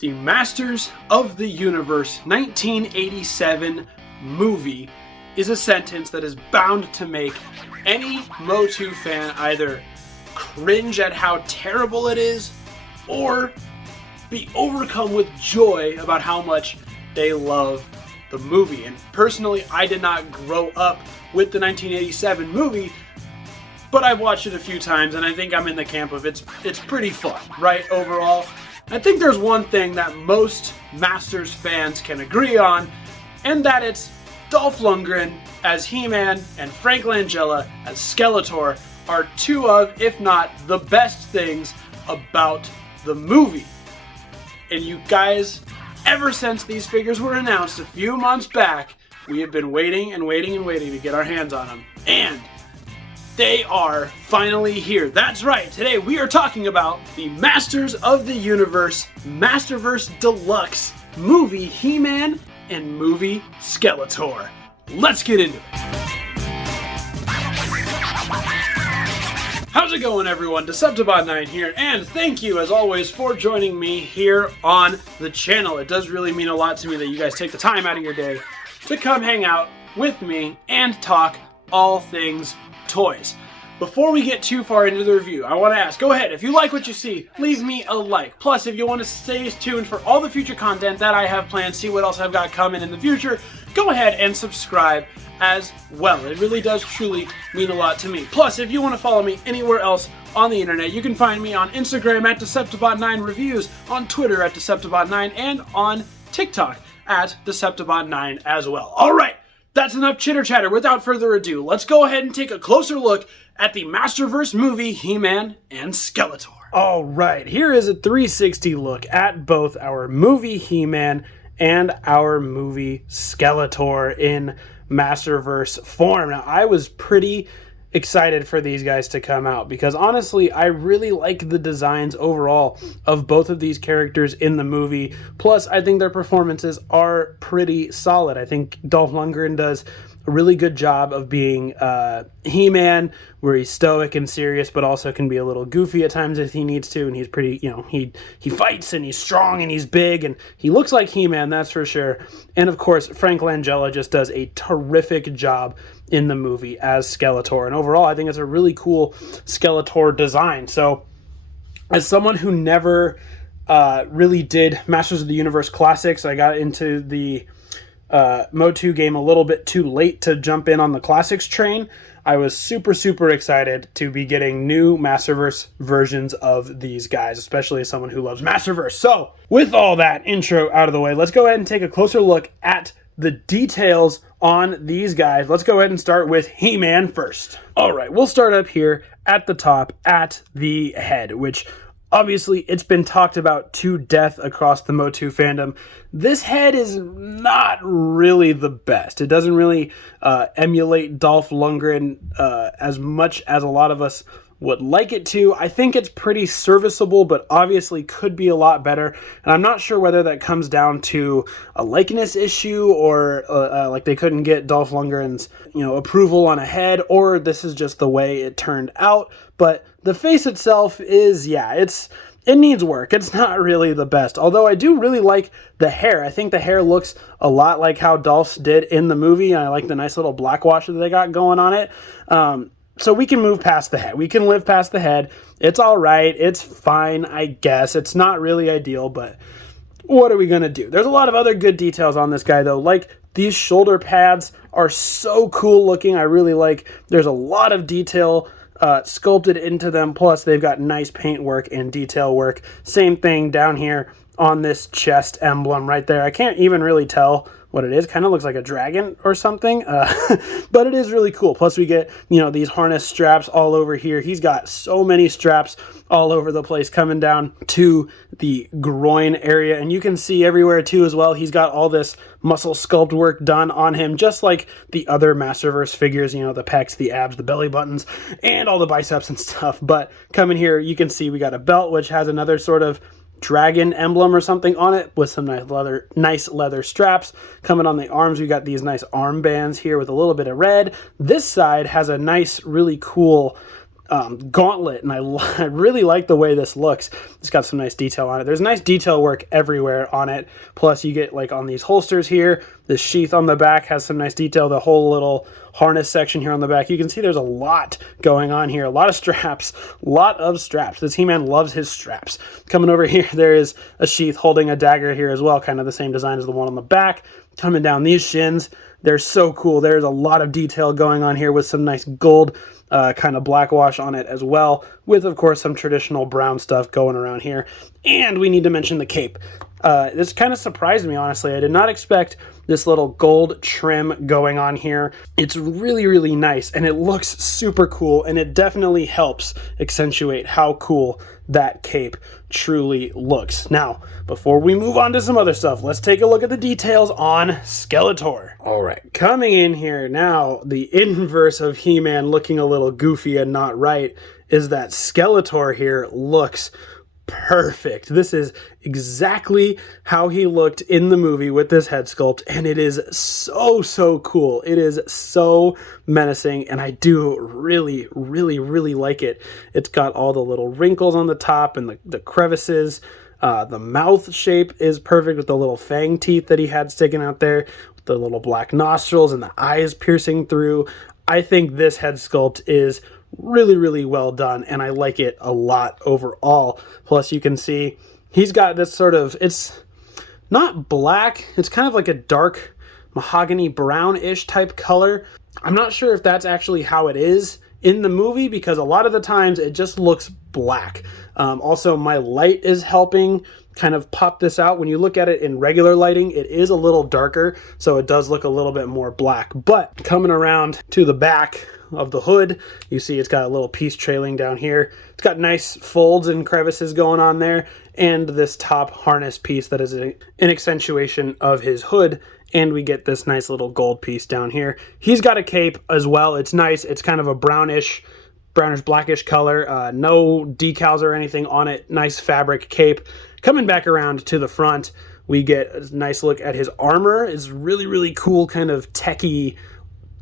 The Masters of the Universe 1987 movie is a sentence that is bound to make any Motu fan either cringe at how terrible it is or be overcome with joy about how much they love the movie. And personally, I did not grow up with the 1987 movie, but I've watched it a few times and I think I'm in the camp of it's pretty fun, right? Overall, I think there's one thing that most Masters fans can agree on, and that it's Dolph Lundgren as He-Man and Frank Langella as Skeletor are two of, if not the best things about the movie. And you guys, ever since these figures were announced a few months back, we have been waiting and waiting and waiting to get our hands on them. And they are finally here. That's right, today we are talking about the Masters of the Universe Masterverse Deluxe movie He-Man and movie Skeletor. Let's get into it. How's it going, everyone? deceptibot9 here, and thank you as always for joining me here on the channel. It does really mean a lot to me that you guys take the time out of your day to come hang out with me and talk all things toys. Before we get too far into the review, I want to ask, go ahead, if you like what you see, leave me a like. Plus, if you want to stay tuned for all the future content that I have planned, see what else I've got coming in the future, go ahead and subscribe as well. It really does truly mean a lot to me. Plus, if you want to follow me anywhere else on the internet, you can find me on Instagram at deceptibot9 reviews, on Twitter at deceptibot9, and on TikTok at deceptibot9 as well. All right. That's enough chitter chatter. Without further ado, let's go ahead and take a closer look at the Masterverse movie He-Man and Skeletor. All right, here is a 360 look at both our movie He-Man and our movie Skeletor in Masterverse form. Now, I was pretty excited for these guys to come out because honestly, I really like the designs overall of both of these characters in the movie. Plus, I think their performances are pretty solid. I think Dolph Lundgren does a really good job of being He-Man, where he's stoic and serious, but also can be a little goofy at times if he needs to. And he's pretty, he fights and he's strong and he's big and he looks like He-Man, that's for sure. And of course, Frank Langella just does a terrific job in the movie as Skeletor. And overall, I think it's a really cool Skeletor design. So, as someone who never really did Masters of the Universe Classics, I got into the Motu game a little bit too late to jump in on the Classics train. I was super excited to be getting new Masterverse versions of these guys, especially as someone who loves Masterverse. So, with all that intro out of the way, let's go ahead and take a closer look at the details on these guys. Let's go ahead and start with He-Man first. All right, we'll start up here at the top at the head, which obviously it's been talked about to death across the Motu fandom. This head is not really the best. It doesn't really emulate Dolph Lundgren as much as a lot of us would like it to. I think it's pretty serviceable, but obviously could be a lot better. And I'm not sure whether that comes down to a likeness issue or like they couldn't get Dolph Lundgren's approval on a head, or this is just the way it turned out. But the face itself is, it needs work. It's not really the best. Although I do really like the hair. I think the hair looks a lot like how Dolph's did in the movie. And I like the nice little black wash that they got going on it. So we can move past the head. We can live past the head. It's all right. It's fine, I guess. It's not really ideal, but what are we going to do? There's a lot of other good details on this guy, though. Like, these shoulder pads are so cool looking. I really like, there's a lot of detail sculpted into them. Plus, they've got nice paint work and detail work. Same thing down here on this chest emblem right there. I can't even really tell what it is. Kind of looks like a dragon or something, but it is really cool. Plus we get, these harness straps all over here. He's got so many straps all over the place coming down to the groin area, and you can see everywhere too as well. He's got all this muscle sculpt work done on him, just like the other Masterverse figures, the pecs, the abs, the belly buttons, and all the biceps and stuff. But coming here, you can see we got a belt, which has another sort of dragon emblem or something on it with some nice leather straps. Coming on the arms, we got these nice armbands here with a little bit of red. This side has a nice, really cool gauntlet, and I really like the way this looks. It's got some nice detail on it. There's nice detail work everywhere on it. Plus, you get like on these holsters here, the sheath on the back has some nice detail. The whole little harness section here on the back, you can see there's a lot going on here. A lot of straps, This He-Man loves his straps. Coming over here, there is a sheath holding a dagger here as well, kind of the same design as the one on the back. Coming down these shins, they're so cool. There's a lot of detail going on here with some nice gold kind of black wash on it as well, with of course some traditional brown stuff going around here. And we need to mention the cape. This kind of surprised me, honestly. I did not expect this little gold trim going on here. It's really, really nice, and it looks super cool, and it definitely helps accentuate how cool that cape truly looks. Now, before we move on to some other stuff, let's take a look at the details on Skeletor. All right, coming in here now, the inverse of He-Man looking a little goofy and not right is that Skeletor here looks perfect. This is exactly how he looked in the movie with this head sculpt, and it is so cool. It is so menacing, and I do really like it. It's got all the little wrinkles on the top and the crevices. The mouth shape is perfect with the little fang teeth that he had sticking out there, with the little black nostrils and the eyes piercing through. I think this head sculpt is really well done, and I like it a lot overall. Plus, you can see he's got this sort of, it's not black, it's kind of like a dark mahogany brownish type color. I'm not sure if that's actually how it is in the movie, because a lot of the times it just looks black. Also, my light is helping kind of pop this out. When you look at it in regular lighting, it is a little darker, so it does look a little bit more black. But coming around to the back of the hood, you see it's got a little piece trailing down here. It's got nice folds and crevices going on there, and this top harness piece that is an accentuation of his hood, and we get this nice little gold piece down here. He's got a cape as well. It's nice. It's kind of a brownish blackish color. No decals or anything on it. Nice fabric cape. Coming back around to the front, we get a nice look at his armor. It's really cool, kind of techie,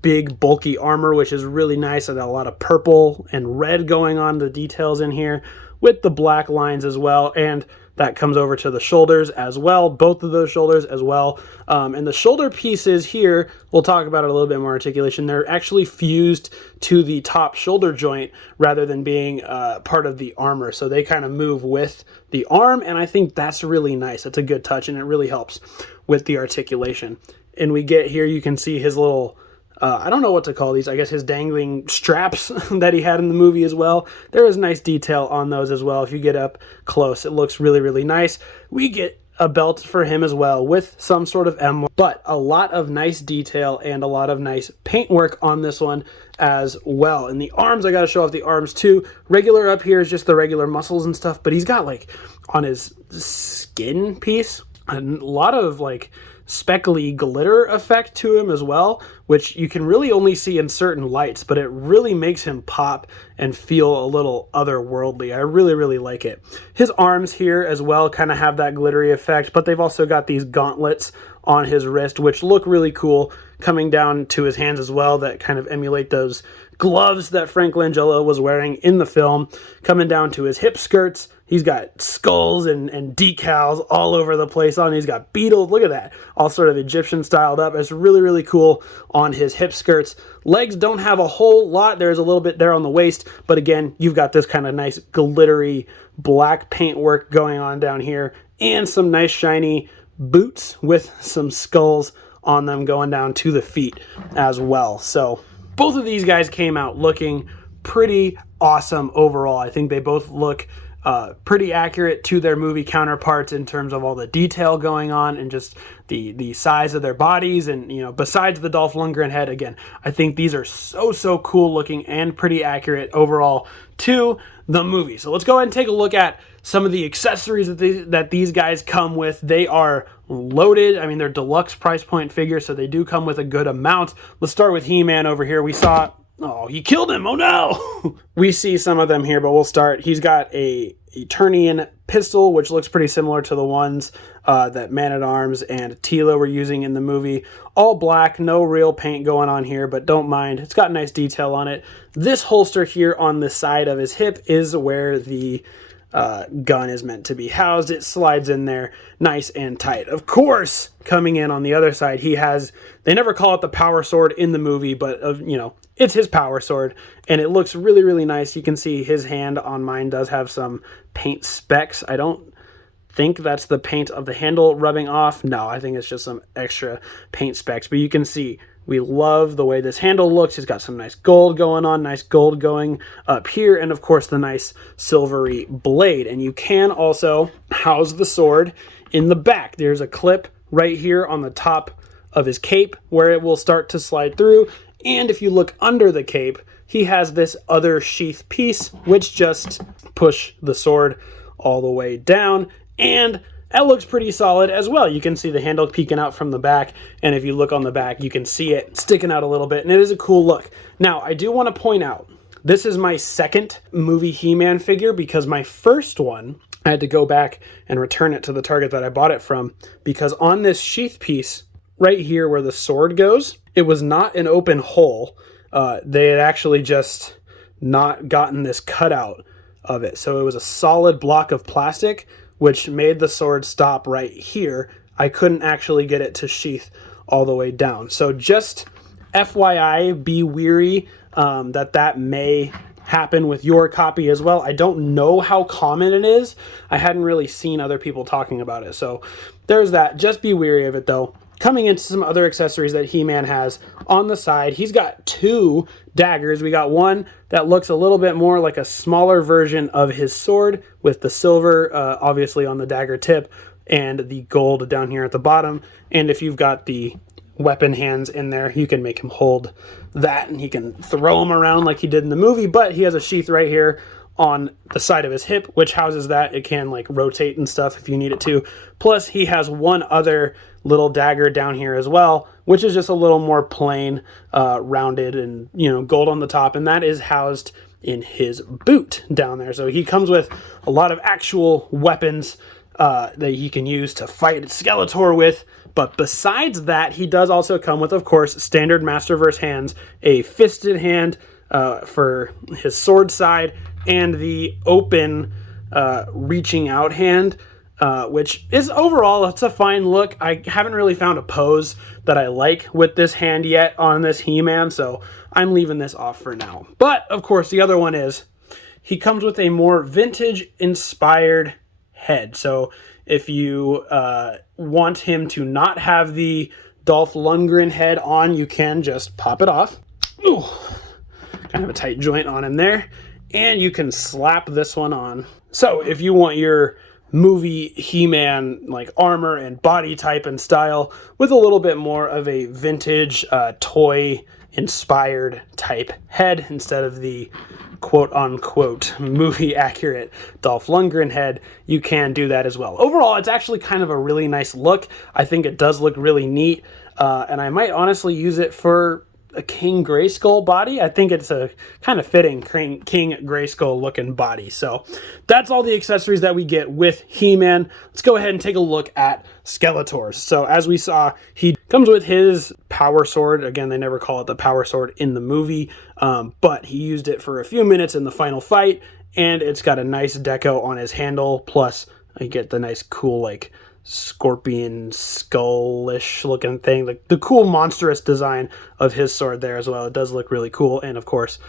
big bulky armor, which is really nice. And a lot of purple and red going on, the details in here, with the black lines as well. And that comes over to the shoulders as well, both of those shoulders as well. And the shoulder pieces here, we'll talk about it a little bit more articulation, they're actually fused to the top shoulder joint rather than being part of the armor. So they kind of move with the arm, and I think that's really nice. It's a good touch, and it really helps with the articulation. And we get here, you can see his little, I don't know what to call these, I guess his dangling straps that he had in the movie as well. There is nice detail on those as well. If you get up close, it looks really nice. We get a belt for him as well with some sort of emblem, but a lot of nice detail and a lot of nice paintwork on this one as well. And the arms, I gotta show off the arms too. Regular up here is just the regular muscles and stuff, but he's got like on his skin piece a lot of like speckly glitter effect to him as well, which you can really only see in certain lights, but it really makes him pop and feel a little otherworldly. I really like it. His arms here as well kind of have that glittery effect, but they've also got these gauntlets on his wrist, which look really cool, coming down to his hands as well, that kind of emulate those gloves that Frank Langella was wearing in the film. Coming down to his hip skirts, he's got skulls and decals all over the place on. He's got beetles. Look at that. All sort of Egyptian styled up. It's really cool on his hip skirts. Legs don't have a whole lot. There's a little bit there on the waist. But again, you've got this kind of nice glittery black paint work going on down here. And some nice shiny boots with some skulls on them going down to the feet as well. So both of these guys came out looking pretty awesome overall. I think they both look pretty accurate to their movie counterparts in terms of all the detail going on and just the size of their bodies. And, you know, besides the Dolph Lundgren head, again, I think these are so cool looking and pretty accurate overall to the movie. So let's go ahead and take a look at some of the accessories that these guys come with. They are loaded. I mean, they're deluxe price point figures, so they do come with a good amount. Let's start with He-Man over here. We saw Oh, he killed him. Oh, no. We see some of them here, but we'll start. He's got a Eternian pistol, which looks pretty similar to the ones that Man-at-Arms and Tila were using in the movie. All black, no real paint going on here, but don't mind. It's got nice detail on it. This holster here on the side of his hip is where the gun is meant to be housed. It slides in there nice and tight. Of course, coming in on the other side, he has, they never call it the power sword in the movie, but it's his power sword, and it looks really, really nice. You can see his hand on mine does have some paint specks. I don't think that's the paint of the handle rubbing off. No, I think it's just some extra paint specks, but you can see we love the way this handle looks. It's got some nice gold going on, nice gold going up here, and of course the nice silvery blade. And you can also house the sword in the back. There's a clip right here on the top of his cape where it will start to slide through. And if you look under the cape, he has this other sheath piece, which just push the sword all the way down. And that looks pretty solid as well. You can see the handle peeking out from the back, and if you look on the back, you can see it sticking out a little bit, and it is a cool look. Now, I do want to point out, this is my second movie He-Man figure, because my first one, I had to go back and return it to the Target that I bought it from, because on this sheath piece, right here where the sword goes, it was not an open hole. They had actually just not gotten this cutout of it. So it was a solid block of plastic, which made the sword stop right here. I couldn't actually get it to sheath all the way down. So just FYI, be weary that may happen with your copy as well. I don't know how common it is. I hadn't really seen other people talking about it. So there's that. Just be weary of it though. Coming into some other accessories that He-Man has on the side, he's got two daggers. We got one that looks a little bit more like a smaller version of his sword with the silver, obviously on the dagger tip, and the gold down here at the bottom. And if you've got the weapon hands in there, you can make him hold that, and he can throw them around like he did in the movie. But he has a sheath right here on the side of his hip, which houses that. It can like rotate and stuff if you need it to. Plus, he has one other little dagger down here as well, which is just a little more plain, rounded, and gold on the top, and that is housed in his boot down there. So he comes with a lot of actual weapons that he can use to fight Skeletor with. But besides that, he does also come with, of course, standard Masterverse hands, a fisted hand for his sword side, and the open reaching out hand, which is overall, it's a fine look. I haven't really found a pose that I like with this hand yet on this He-Man, so I'm leaving this off for now. But, of course, the other one is, he comes with a more vintage-inspired head. So if you want him to not have the Dolph Lundgren head on, you can just pop it off. Ooh, kind of a tight joint on him there. And you can slap this one on. So if you want your movie He-Man like armor and body type and style with a little bit more of a vintage toy inspired type head instead of the quote unquote movie accurate Dolph Lundgren head, you can do that as well. Overall, it's actually kind of a really nice look. I think it does look really neat, and I might honestly use it for a King Grayskull body. I think it's a kind of fitting King Grayskull looking body. So that's all the accessories that we get with He-Man. Let's go ahead and take a look at Skeletor's. So as we saw, he comes with his power sword. Again, they never call it the power sword in the movie, but he used it for a few minutes in the final fight, and it's got a nice deco on his handle. Plus, I get the nice cool like scorpion skullish looking thing, like the cool monstrous design of his sword there as well. It does look really cool, and of course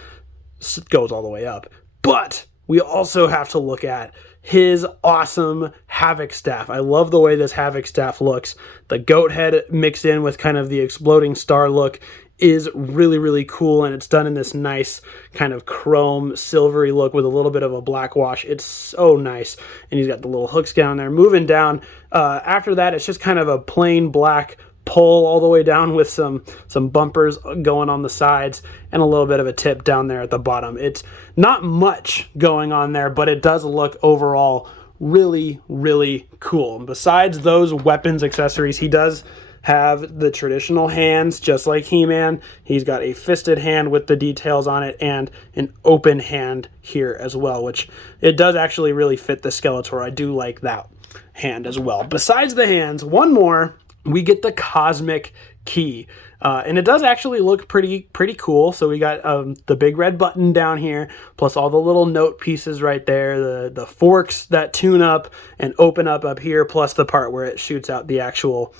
it goes all the way up. But we also have to look at his awesome Havoc staff. I love the way this Havoc staff looks. The goat head mixed in with kind of the exploding star look is really, really cool, and it's done in this nice kind of chrome silvery look with a little bit of a black wash. It's so nice, and he's got the little hooks down there. Moving down, after that, it's just kind of a plain black pole all the way down with some bumpers going on the sides and a little bit of a tip down there at the bottom. It's not much going on there, but it does look overall really, really cool. And besides those weapons accessories, he does have the traditional hands, just like He-Man. He's got a fisted hand with the details on it and an open hand here as well, which it does actually really fit the Skeletor. I do like that hand as well. Besides the hands, one more, we get the Cosmic Key. And it does actually look pretty cool. So we got the big red button down here, plus all the little note pieces right there, the forks that tune up and open up here, plus the part where it shoots out the actual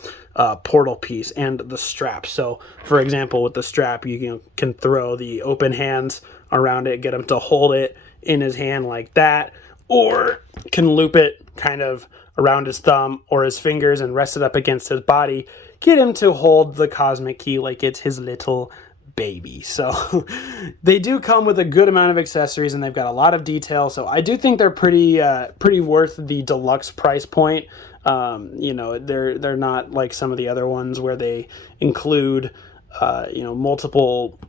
portal piece and the strap. So for example, with the strap, you can throw the open hands around it, get him to hold it in his hand like that, or can loop it kind of around his thumb or his fingers and rest it up against his body, get him to hold the Cosmic Key like it's his little baby. So they do come with a good amount of accessories, and they've got a lot of detail. So I do think they're pretty worth the deluxe price point. They're not like some of the other ones where they include multiple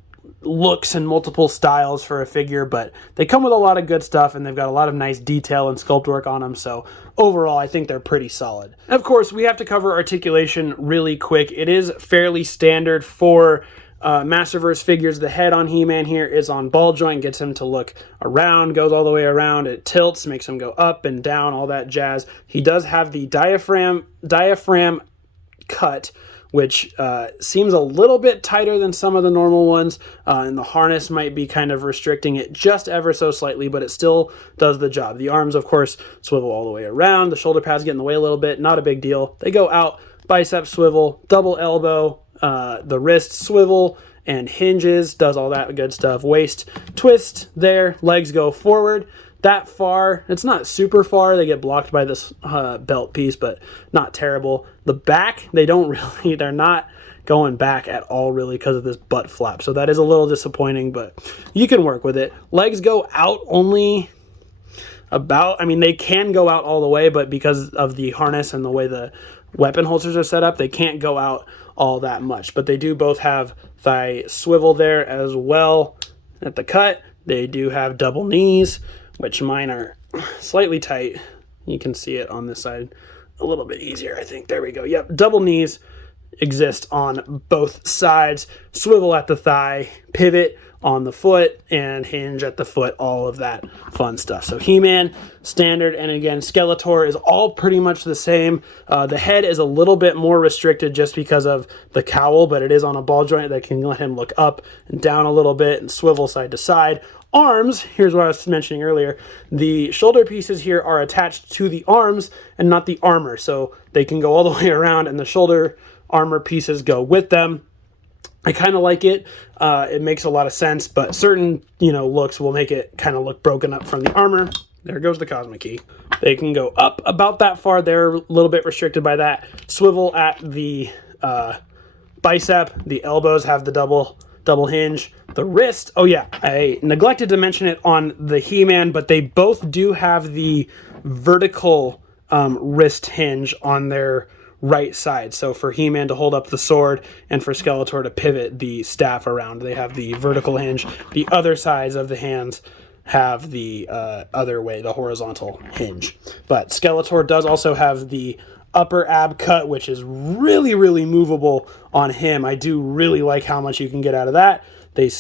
looks and multiple styles for a figure, but they come with a lot of good stuff, and they've got a lot of nice detail and sculpt work on them. So overall, I think they're pretty solid. Of course, we have to cover articulation really quick. It is fairly standard for Masterverse figures. The head on He-Man here is on ball joint, gets him to look around, goes all the way around, it tilts, makes him go up and down, all that jazz. He does have the diaphragm cut, which seems a little bit tighter than some of the normal ones, and the harness might be kind of restricting it just ever so slightly, but it still does the job. The arms, of course, swivel all the way around. The shoulder pads get in the way a little bit, not a big deal. They go out, bicep swivel, double elbow, the wrist swivel and hinges, does all that good stuff. Waist twist there, legs go forward. That far, it's not super far. They get blocked by this belt piece, but not terrible. The back, they're not going back at all really because of this butt flap. So that is a little disappointing, but you can work with it. Legs go out only they can go out all the way, but because of the harness and the way the weapon holsters are set up, they can't go out all that much. But they do both have thigh swivel there as well at the cut. They do have double knees, which mine are slightly tight. You can see it on this side a little bit easier, I think. There we go. Yep, double knees exist on both sides. Swivel at the thigh, pivot on the foot, and hinge at the foot, all of that fun stuff. So He-Man, standard, and again, Skeletor is all pretty much the same. The head is a little bit more restricted just because of the cowl, but it is on a ball joint that can let him look up and down a little bit and swivel side to side. Arms, here's what I was mentioning earlier. The shoulder pieces here are attached to the arms and not the armor, so they can go all the way around, and the shoulder armor pieces go with them. I kind of like it. It makes a lot of sense, but certain, looks will make it kind of look broken up from the armor. There goes the Cosmic Key. They can go up about that far. They're a little bit restricted by that. Swivel at the bicep. The elbows have the double hinge. The wrist, oh yeah, I neglected to mention it on the He-Man, but they both do have the vertical wrist hinge on their right side. So for He-Man to hold up the sword and for Skeletor to pivot the staff around, they have the vertical hinge. The other sides of the hands have the other way, the horizontal hinge. But Skeletor does also have the upper ab cut, which is really, really movable on him. I do really like how much you can get out of that. They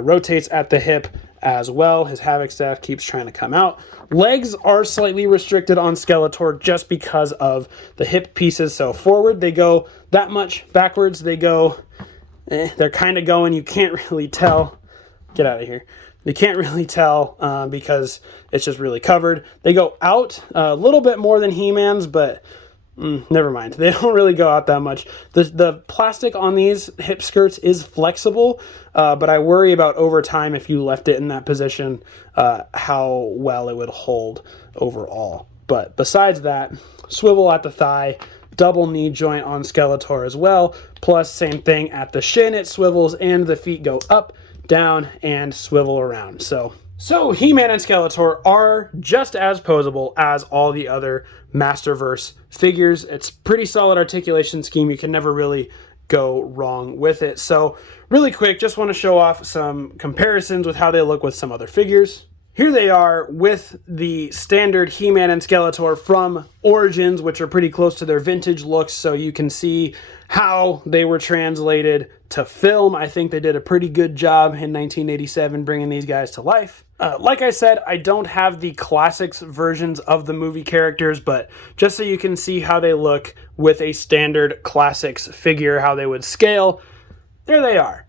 rotates at the hip as well. His Havoc staff keeps trying to come out. Legs are slightly restricted on Skeletor just because of the hip pieces. So forward they go that much, backwards they go, they're kind of going, you can't really tell. Get out of here. You can't really tell because it's just really covered. They go out a little bit more than He-Man's, but never mind. They don't really go out that much. The plastic on these hip skirts is flexible, but I worry about over time, if you left it in that position, how well it would hold overall. But besides that, swivel at the thigh, double knee joint on Skeletor as well, plus same thing at the shin, it swivels, and the feet go up, down, and swivel around. So He-Man and Skeletor are just as posable as all the other Masterverse figures. It's pretty solid articulation scheme. You can never really go wrong with it. So really quick, just want to show off some comparisons with how they look with some other figures. here they are with the standard He-Man and Skeletor from Origins, which are pretty close to their vintage looks, so you can see how they were translated to film. I think they did a pretty good job in 1987 bringing these guys to life. Like I said, I don't have the classics versions of the movie characters, but just so you can see how they look with a standard classics figure, how they would scale, there they are.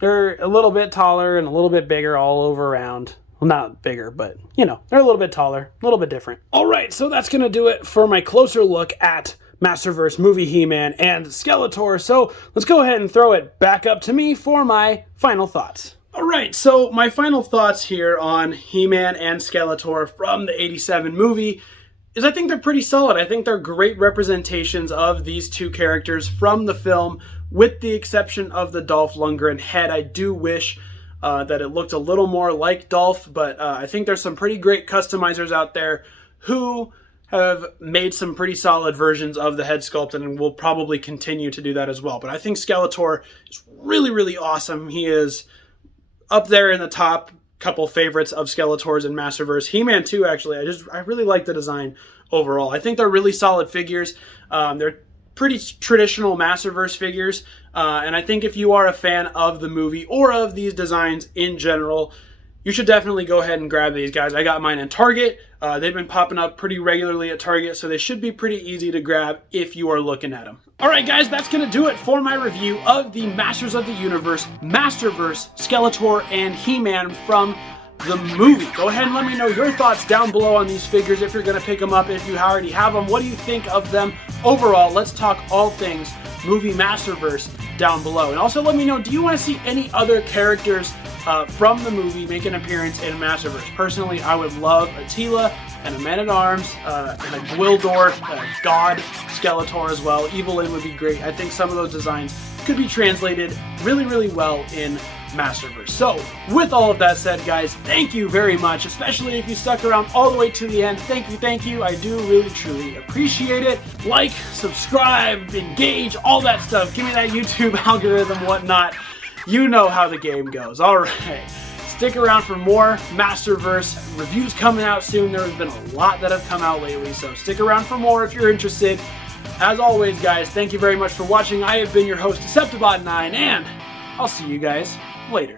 They're a little bit taller and a little bit bigger all over around. Well, not bigger, but, you know, they're a little bit taller, a little bit different. All right, so that's going to do it for my closer look at Masterverse movie He-Man and Skeletor. So let's go ahead and throw it back up to me for my final thoughts. All right, so my final thoughts here on He-Man and Skeletor from the 87 movie is I think they're pretty solid. I think they're great representations of these two characters from the film, with the exception of the Dolph Lundgren head. I do wish that it looked a little more like Dolph, but I think there's some pretty great customizers out there who have made some pretty solid versions of the head sculpt and will probably continue to do that as well. But I think Skeletor is really, really awesome. He is up there in the top couple favorites of Skeletors in Masterverse. He-Man too, actually. I really like the design overall. I think they're really solid figures. They're pretty traditional Masterverse figures, and I think if you are a fan of the movie or of these designs in general, you should definitely go ahead and grab these guys. I got mine in Target. They've been popping up pretty regularly at Target, so they should be pretty easy to grab if you are looking at them. Alright guys, that's going to do it for my review of the Masters of the Universe, Masterverse, Skeletor, and He-Man from the movie. Go ahead and let me know your thoughts down below on these figures if you're going to pick them up, if you already have them. What do you think of them overall? Let's talk all things movie Masterverse down below. And also let me know, do you want to see any other characters from the movie make an appearance in Masterverse? Personally, I would love Attila and a Man-at-Arms and a Gwildor, God Skeletor as well. Evelyn would be great. I think some of those designs could be translated really, really well in Masterverse. So, with all of that said, guys, thank you very much, especially if you stuck around all the way to the end. Thank you. I do really, truly appreciate it. Like, subscribe, engage, all that stuff. Give me that YouTube algorithm, whatnot. You know how the game goes. All right. Stick around for more Masterverse reviews coming out soon. There has been a lot that have come out lately, so stick around for more if you're interested. As always, guys, thank you very much for watching. I have been your host, deceptibot9, and I'll see you guys later.